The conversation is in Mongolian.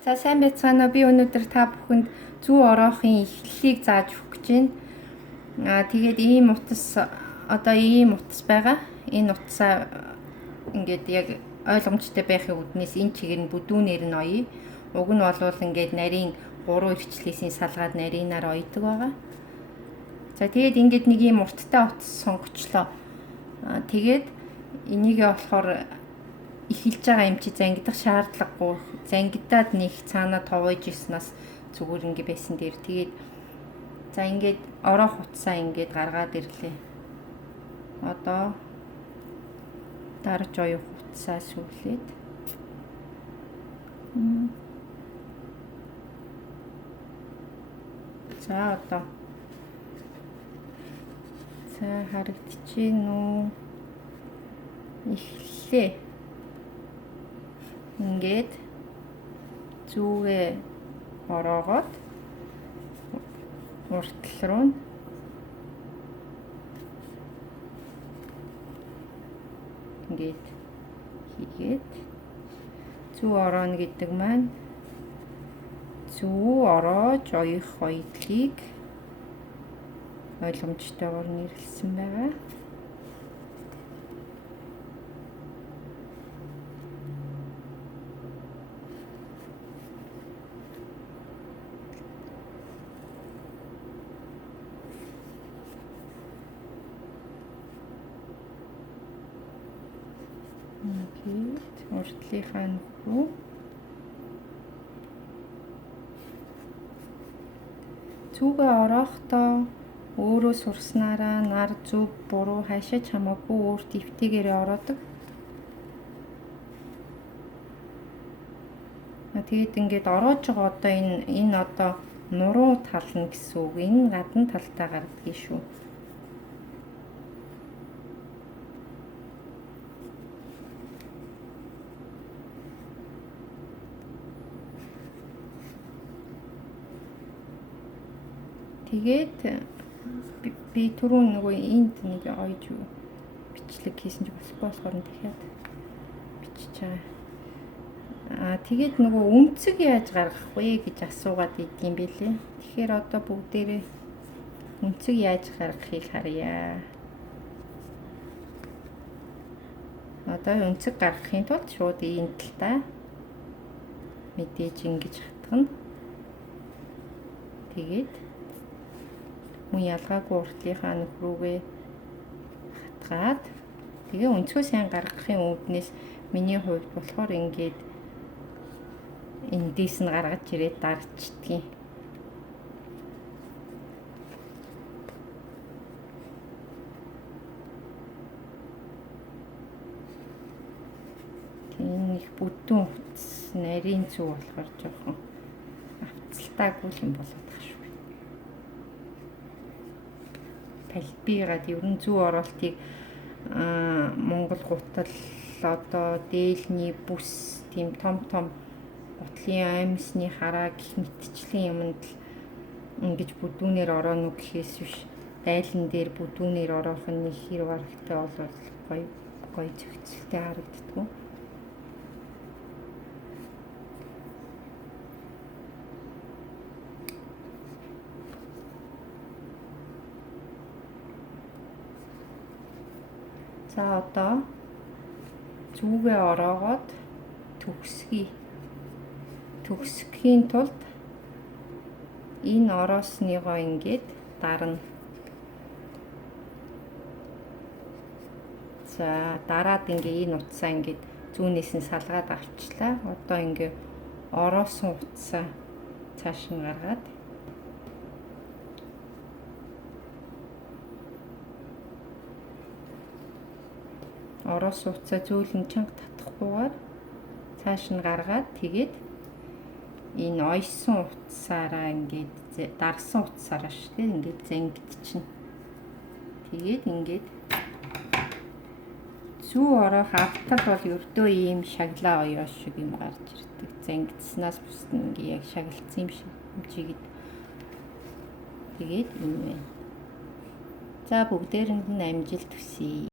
За сайн байцгаана уу? Би өнөөдөр та бүхэнд зүү ороохын эхлэлийг зааж өгөх гэж байна. Тэгээд ийм утас одоо ийм утас байгаа. Энэ утасаа ингээд яг ойлгомжтой байхын үднээс энэ чигээр нь бүдүүнээр нь оёё. Уг нь болвол ингээд нарийн 3 эрчлээсийн салгаад нарийнаар ойдог байгаа. За тэгээд ингээд нэг ийм урттай утас сонгочлоо. Тэгээд энийгээ болохоор эхэлж байгаа юм чи зангидах шаардлагагүй. Зангидаад нэг цаанаа товоож ирснаас зүгээр ингэ байсан дээр тэгээд за ингээд ороох утсаа ингээд гаргаад ирлээ. Одоо дарж оёох утсаа сүлээд. За одоо за харагдчихээн үү? Эхлэе. Ингээд зүүгээ ороогоод уртл руу ингээд хийгээд зүү орооно гэдэг маань зүү ороож оёох хоёрыг ойлгомжтойгоор нэрлэсэн байгаа. Ингээд уртлынхаа нөхрөө зүүгээ орохдоо өөрөө сурснараа нар зөв буруу хаашаач хамаагүй өөр дэвтэгээрээ ороодог. Тэгээд ингээд ороож байгаа одоо энэ одоо нуруу тал нь гэсэн үг. Энэ гадна талтаа гардгийг шүү. Тэгээд би түрүүн нөгөө энд нэг ойж бичлэг хийсэн чи болохоор нь дахиад бичиж байгаа. Тэгээд нөгөө үнцэг яаж гаргах вэ гэж асуугаад идэм билээ. Тэгэхээр одоо бүгдээрээ үнцэг яаж гаргахыг харъя. Одоо үнцэг гаргахын тулд шууд энэ талтаа мэдээж ингэж хатгана. Тэгээд мөн ялгаагүй уртлынхаа нөхрүүгээ хатгаад тэгээ өнцгөө сайн гаргахын үүднээс миний хувьд болохоор ингээд эндээс нь гаргаж ирээд дарчдгийг. Энэ их бүдүүн утас нарийн зүү болохоор жоохон авцалтаагүй юм болоод байгаа шүү. Пальбигаад ер нь зүү оролтыг Монгол гутал одоо дээлний бүс тийм том гутлын аймсны хараа гэх мэтчлийн юмд л ингэж бүдүүнээр орооно гэхээс биш дайлан дээр бүдүүнээр ороох нь нэг хэрэг аргатай бол гоё зохицолтой харагддаг. За одоо зүүгээ ороогоод төгсөхийн тулд энэ ороосныгоо ингээд дарна. За дараад ингээ энэ утсаа ингээд зүүнээс нь салгаад авчлаа. Одоо ингээ ороосон утсаа цааш нь гаргаад ороос утсаа зөөлөн чанга татахгүйгээр цааш нь гаргаад тэгээд энэ ойсон утсаараа ингээд дарсан утсаараа шүү дээ ингээд зангидчихна. Тэгээд ингээд зүү ороох автал бол ердөө ийм шаглаа оёо шиг юм гарч ирдэг. Зангидснаас бусна ингээ яг шагалцсан юм шиг хэмжээгээд тэгээд энэ байна. За бүгдээрэнд нь амжилт хүсье.